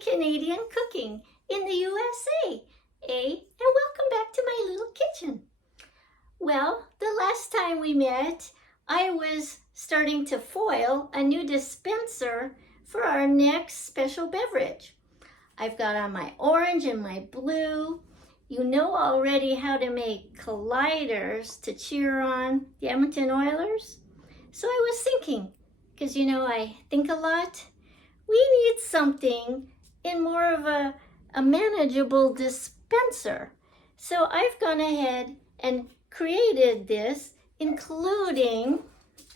Canadian cooking in the USA, and welcome back to my little kitchen. Well, the last time we met, I was starting to foil a new dispenser for our next special beverage. I've got on my orange and my blue. You know already how to make colliders to cheer on the Edmonton Oilers. So I was thinking, because you know I think a lot, we need something in more of a manageable dispenser. So I've gone ahead and created this, including,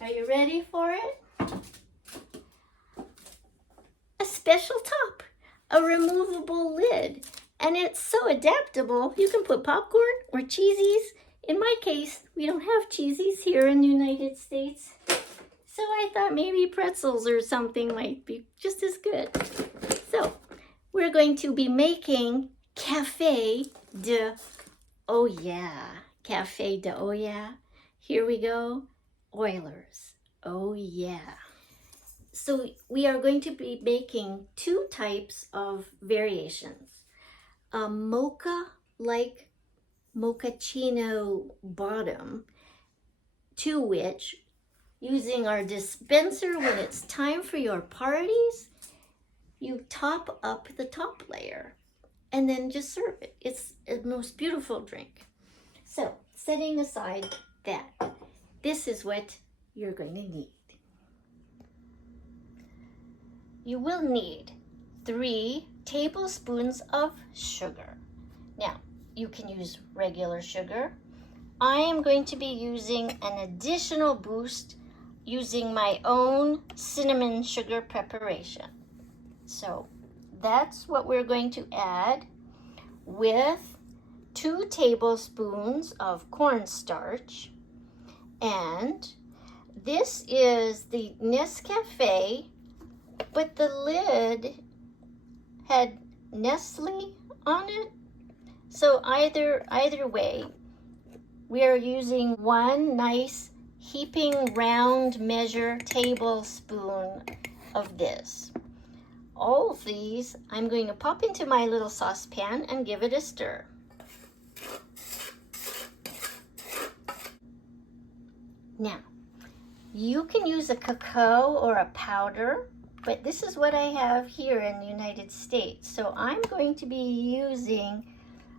are you ready for it? A special top, a removable lid, and it's so adaptable. You can put popcorn or cheesies. In my case, we don't have cheesies here in the United States. So I thought maybe pretzels or something might be just as good. So we're going to be making Cafe-Olla. Cafe-Olla. Here we go. Oilers. Oh yeah. So we are going to be making two types of variations. A mocha-like mochaccino bottom, to which, using our dispenser when it's time for your parties, you top up the top layer and then just serve it. It's the most beautiful drink. So, setting aside that, this is what you're going to need. You will need 3 tablespoons of sugar. Now, you can use regular sugar. I am going to be using an additional boost using my own cinnamon sugar preparation. So that's what we're going to add with 2 tablespoons of cornstarch. And this is the Nescafe, but the lid had Nestle on it. So either way, we are using 1 nice heaping round measure tablespoon of this. All of these I'm going to pop into my little saucepan and give it a stir. Now, you can use a cacao or a powder, but this is what I have here in the United States. So I'm going to be using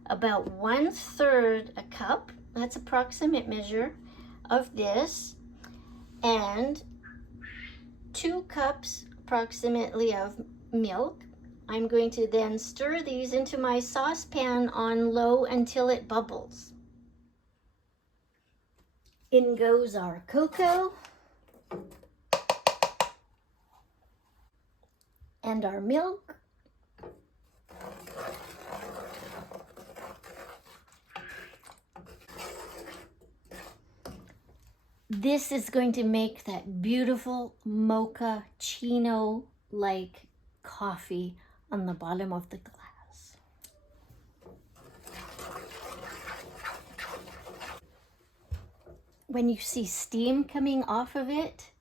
about 1/3 a cup, that's approximate measure, of this, and 2 cups approximately of milk. I'm going to then stir these into my saucepan on low until it bubbles. In goes our cocoa and our milk. This is going to make that beautiful mochaccino-like coffee on the bottom of the glass. When you see steam coming off of it,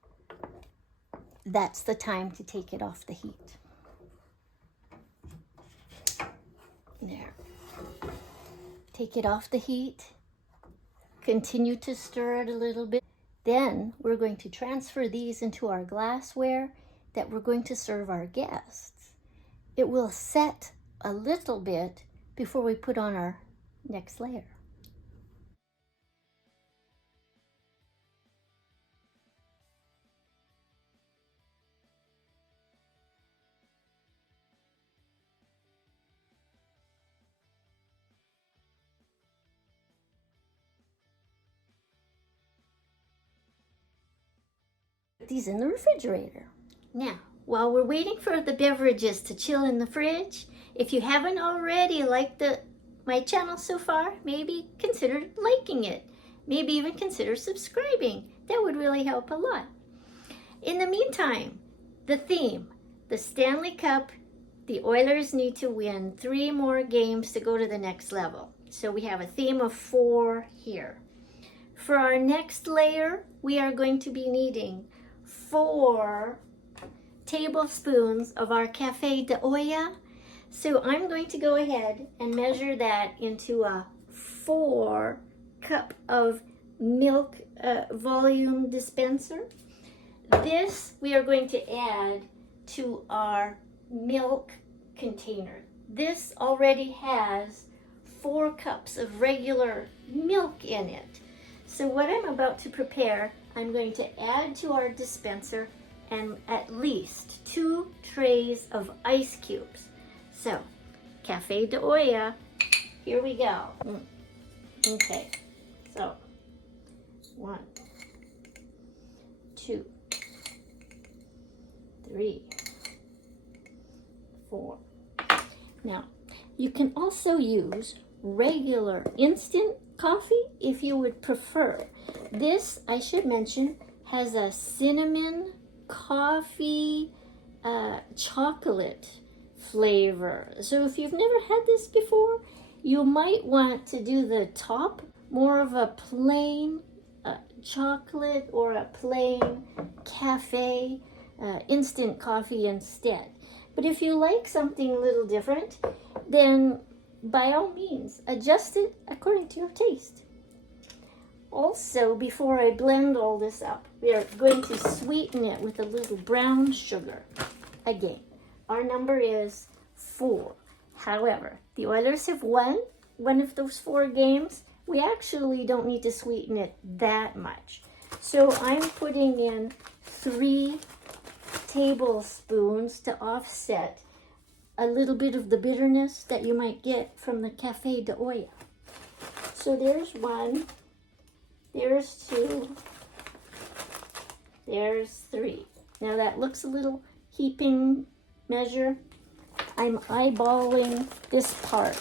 that's the time to take it off the heat. There. Take it off the heat. Continue to stir it a little bit. Then we're going to transfer these into our glassware that we're going to serve our guests. It will set a little bit before we put on our next layer. Put these in the refrigerator. Now, while we're waiting for the beverages to chill in the fridge, if you haven't already liked my channel so far, maybe consider liking it. Maybe even consider subscribing. That would really help a lot. In the meantime, the theme, the Stanley Cup, the Oilers need to win 3 more games to go to the next level. So we have a theme of 4 here. For our next layer, we are going to be needing 4 tablespoons of our Cafe-Olla. So I'm going to go ahead and measure that into a 4 cup of milk volume dispenser. This we are going to add to our milk container. This already has 4 cups of regular milk in it. So what I'm about to prepare, I'm going to add to our dispenser and at least 2 trays of ice cubes. So, Cafe-Olla, here we go. Okay, so 1, 2, 3, 4. Now, you can also use regular instant coffee if you would prefer. This, I should mention, has a cinnamon coffee chocolate flavor. So if you've never had this before, you might want to do the top more of a plain chocolate or a plain cafe instant coffee instead. But if you like something a little different, then by all means, adjust it according to your taste. Also, before I blend all this up, we are going to sweeten it with a little brown sugar. Again, our number is 4. However, the Oilers have won one of those 4 games. We actually don't need to sweeten it that much. So I'm putting in 3 tablespoons to offset a little bit of the bitterness that you might get from the Cafe-Olla. So there's 1, there's 2, there's 3. Now that looks a little heaping measure. I'm eyeballing this part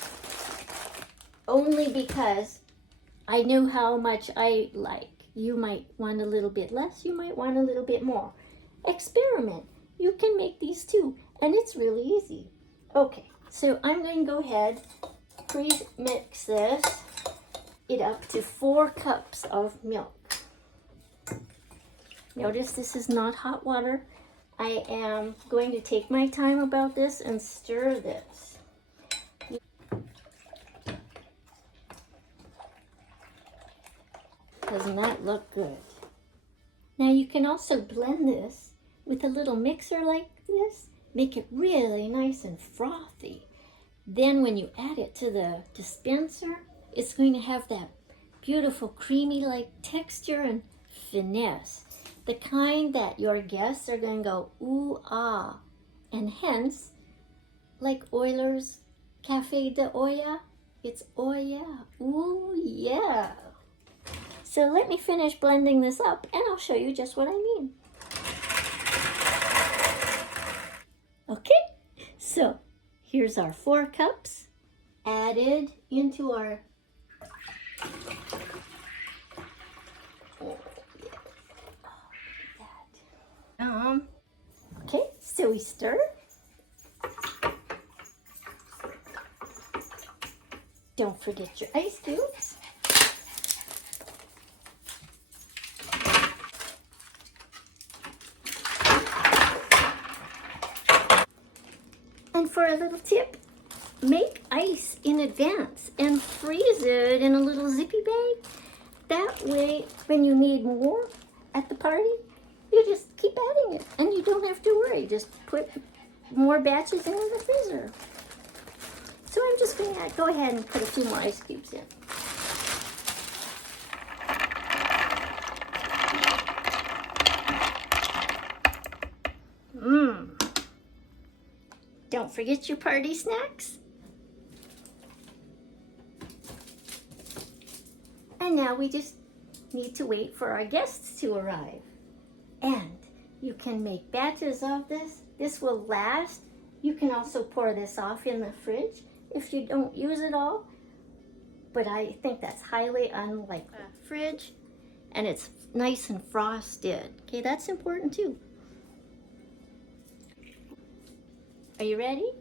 only because I know how much I like. You might want a little bit less, you might want a little bit more. Experiment. You can make these too, and it's really easy. Okay, so I'm going to go ahead, pre-mix it up to 4 cups of milk. Notice this is not hot water. I am going to take my time about this and stir this. Doesn't that look good? Now you can also blend this with a little mixer like this. Make it really nice and frothy. Then when you add it to the dispenser, it's going to have that beautiful creamy-like texture and finesse. The kind that your guests are going to go, ooh, ah. And hence, like Oiler's Cafe-Olla, it's oh yeah, ooh yeah. So let me finish blending this up and I'll show you just what I mean. Okay, so here's our 4 cups added into our okay, so we stir. Don't forget your ice cubes. And for a little tip, make ice in advance and freeze it in a little zippy bag. That way, when you need more at the party, you just keep adding it and you don't have to worry. Just put more batches into the freezer. So I'm just going to go ahead and put a few more ice cubes in. Don't forget your party snacks. And now we just need to wait for our guests to arrive. And you can make batches of this. This will last. You can also pour this off in the fridge if you don't use it all. But I think that's highly unlikely. Fridge, and it's nice and frosted. Okay, that's important too. Are you ready?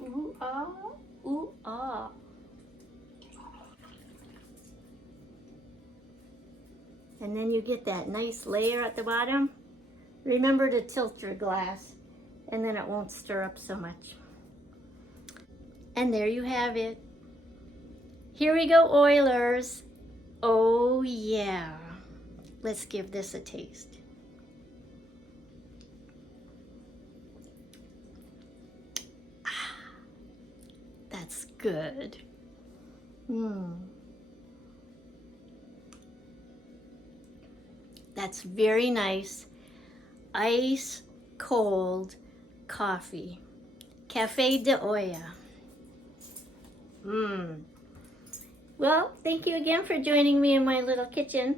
Ooh, ah, ooh, ah. And then you get that nice layer at the bottom. Remember to tilt your glass and then it won't stir up so much. And there you have it. Here we go, Oilers. Oh yeah. Let's give this a taste. That's good. That's very nice. Ice cold coffee. Cafe-Olla. Well, thank you again for joining me in my little kitchen.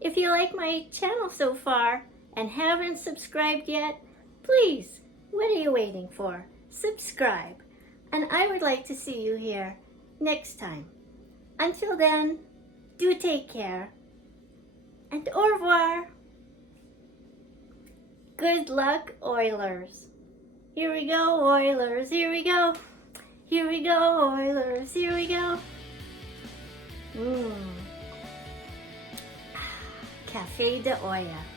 If you like my channel so far and haven't subscribed yet, please, what are you waiting for? Subscribe. And I would like to see you here next time. Until then, do take care. And au revoir. Good luck, Oilers. Here we go, Oilers. Here we go. Here we go, Oilers. Here we go. Cafe-Olla.